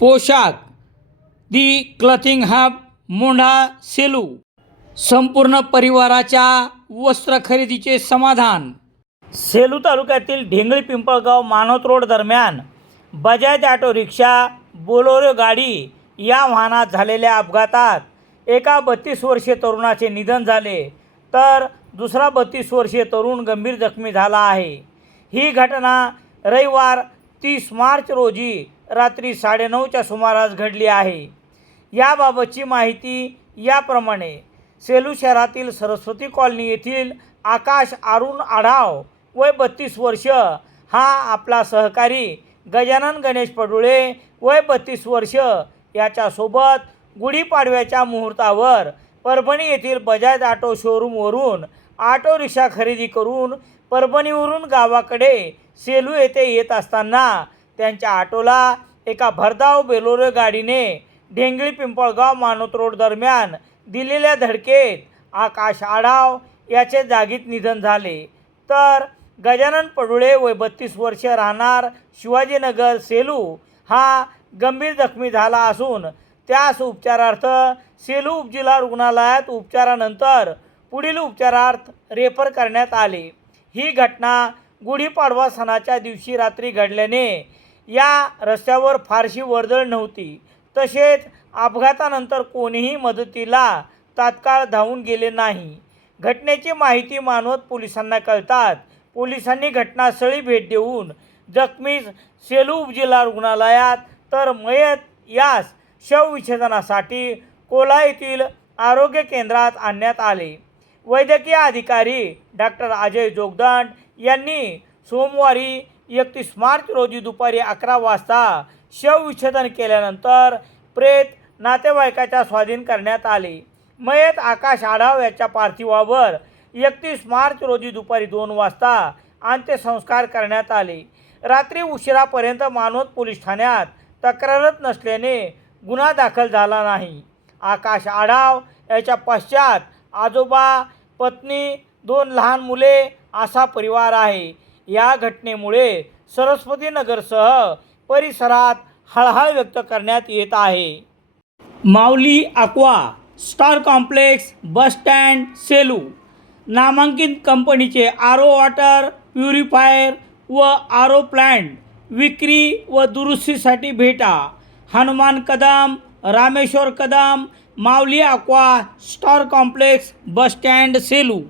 पोशाख. The clothing hub Mondha Selu. संपूर्ण परिवाराच्या वस्त्र खरेदीचे समाधान. सेलू तालुक्यातील ढेंगळी पिंपळगाव मानोत रोड दरम्यान बजाज ऑटो रिक्षा बोलोरो गाडी या वाहनात झालेल्या अपघातात एका बत्तीस वर्षीय तरुणाचे निधन झाले. तर दुसरा बत्तीस वर्षीय तरुण गंभीर जखमी झाला आहे. ही घटना रविवार तीस मार्च रोजी रात्री साडेनऊच्या सुमारास घडली आहे. याबाबतची माहिती याप्रमाणे सेलू शहरातील सरस्वती कॉलनी येथील आकाश अरुण आढाव वय बत्तीस वर्ष. हा आपला सहकारी गजानन गणेश पडुळे वय बत्तीस वर्ष. याच्यासोबत गुढीपाडव्याच्या मुहूर्तावर परभणी येथील बजाज ऑटो शोरूमवरून ऑटो रिक्षा खरेदी करून परभणीवरून गावाकडे सेलू येथे येत असताना त्यांच्या ऑटोला एका भरधाव बेलोरे गाडीने ढेंगळी पिंपळगाव मानोत रोड दरम्यान दिलेल्या धडकेत आकाश आढाव याचे जागीत निधन झाले. तर गजानन पडुळे वय बत्तीस वर्ष राहणार शिवाजीनगर सेलू हा गंभीर जखमी झाला असून त्यास उपचारार्थ सेलू उपजिल्हा रुग्णालयात उपचारानंतर पुढील उपचारार्थ रेफर करण्यात आले. ही घटना गुढीपाडवा सणाच्या दिवशी रात्री घडल्याने या रस्त्यावर फारशी वर्दळ नव्हती. तसेच अपघातानंतर कोणीही मदतीला तात्काळ धावून गेले नाही. घटनेची माहिती मानवत पोलिसांना कळतात पोलिसांनी घटनास्थळी भेट देऊन जखमीस सेलू उपजिल्हा रुग्णालयात तर मयत यास शवविच्छेदनासाठी कोला येथील आरोग्य केंद्रात आणण्यात आले. वैद्यकीय अधिकारी डॉक्टर अजय जोगदंड यांनी सोमवारी एकतीस मार्च रोजी दुपारी अकरा वाजता शवविच्छेदन केल्यानंतर प्रेत नातेवाईकाच्या स्वाधीन करण्यात आले. मयत आकाश आढाव याच्या पार्थिवावर एकतीस मार्च रोजी दुपारी दोन वाजता अंत्यसंस्कार करण्यात आले. रात्री उशिरापर्यंत मानवत पोलीस ठाण्यात तक्रारच नसल्याने गुन्हा दाखल झाला नाही. आकाश आढाव याच्या पश्चात आजोबा पत्नी दोन लहान मुले असा परिवार आहे. या घटनेमुळे सरस्वतीनगरसह परिसरात हळहळ व्यक्त करण्यात येत आहे. Mauli aqua star complex bus stand Selu नामांकित कंपनीचे आरो वॉटर प्युरिफायर व आरो प्लॅन्ट विक्री व दुरुस्तीसाठी भेटा. Hanuman Kadam Rameshwar Kadam Mauli aqua star complex bus stand Selu